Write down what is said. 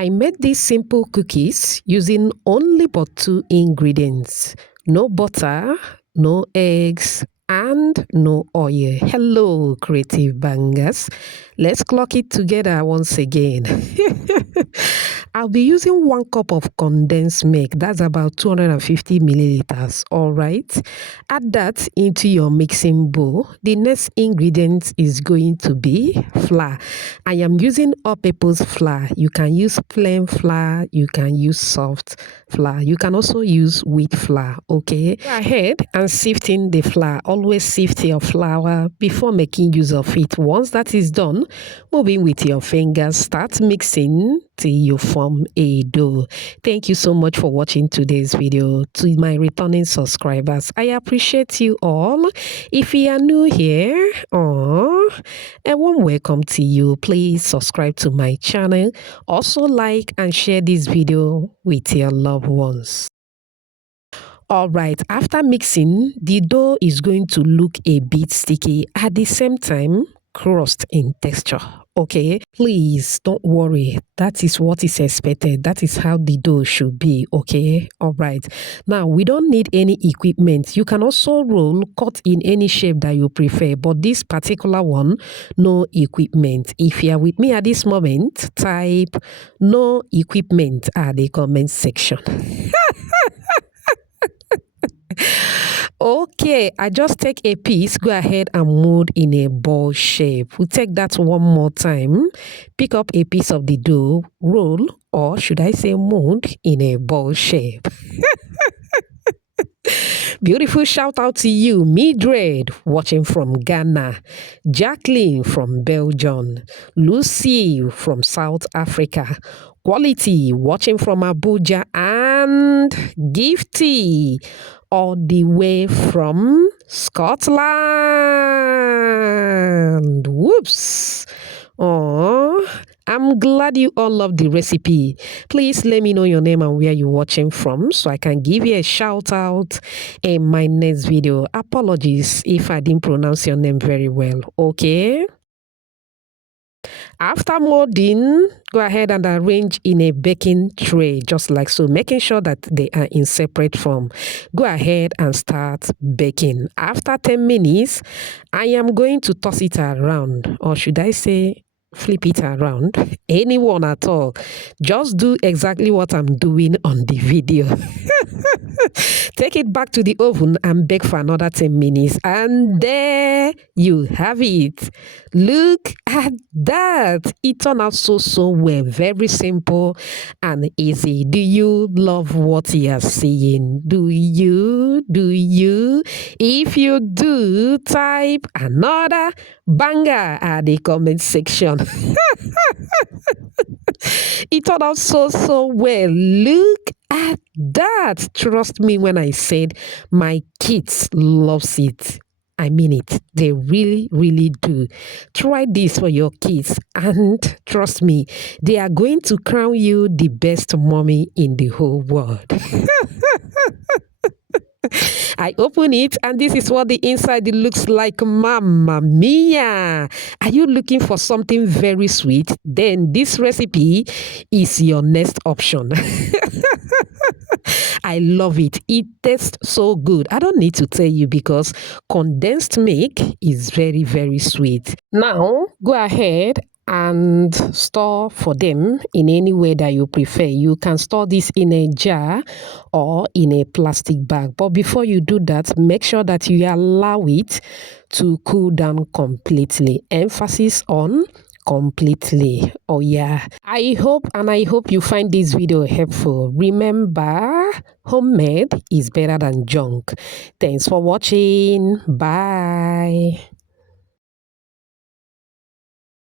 I made these simple cookies using only but 2 ingredients. No butter, no eggs, and no oil. Hello, creative bangers. Let's clock it together once again. I'll be using 1 cup of condensed milk. That's about 250 milliliters. All right. Add that into your mixing bowl. The next ingredient is going to be flour. I am using all-purpose flour. You can use plain flour. You can use soft flour. You can also use wheat flour. Okay. Go ahead and sift in the flour. Always sift your flour before making use of it. Once that is done, move in with your fingers. Start mixing till you form a dough. Thank you so much for watching today's video. To my returning subscribers, I appreciate you all. If you are new here, a warm welcome to you. Please subscribe to my channel. Also like and share this video with your loved ones. All right, after mixing, the dough is going to look a bit sticky, at the same time crust in texture. Okay, please don't worry, that is what is expected. That is how the dough should be. Okay, all right. Now we don't need any equipment. You can also roll, cut in any shape that you prefer, but this particular one, no equipment. If you are with me at this moment, type no equipment at the comment section. Okay, I just take a piece, go ahead and mold in a ball shape. We take that one more time. Pick up a piece of the dough, roll, or should I say mold in a ball shape. Beautiful shout out to you, Mildred, watching from Ghana, Jacqueline from Belgium, Lucy from South Africa, Quality watching from Abuja, and Gifty all the way from Scotland. Whoops. Oh, I'm glad you all love the recipe. Please let me know your name and where you're watching from so I can give you a shout out in my next video. Apologies if I didn't pronounce your name very well. Okay. After molding, go ahead and arrange in a baking tray, just like so, making sure that they are in separate form. Go ahead and start baking. After 10 minutes, I am going to toss it around, or should I say flip it around, anyone at all. Just do exactly what I'm doing on the video. Take it back to the oven and bake for another 10 minutes, and there you have it. Look at that. It turned out so well. Very simple and easy. Do you love what you are seeing? Do you? If you do, type another banger at the comment section. It turned out so well. Look at that. Trust me when I said my kids loves it. I mean it. They really do. Try this for your kids and trust me, they are going to crown you the best mommy in the whole world. I open it and this is what the inside looks like. Mamma mia! Are you looking for something very sweet? Then this recipe is your next option. I love it. It tastes so good. I don't need to tell you because condensed milk is very sweet. Now go ahead and store for them in any way that you prefer. You can store this in a jar or in a plastic bag. But before you do that, make sure that you allow it to cool down completely. Emphasis on completely. Oh yeah. I hope you find this video helpful. Remember, homemade is better than junk. Thanks for watching. Bye.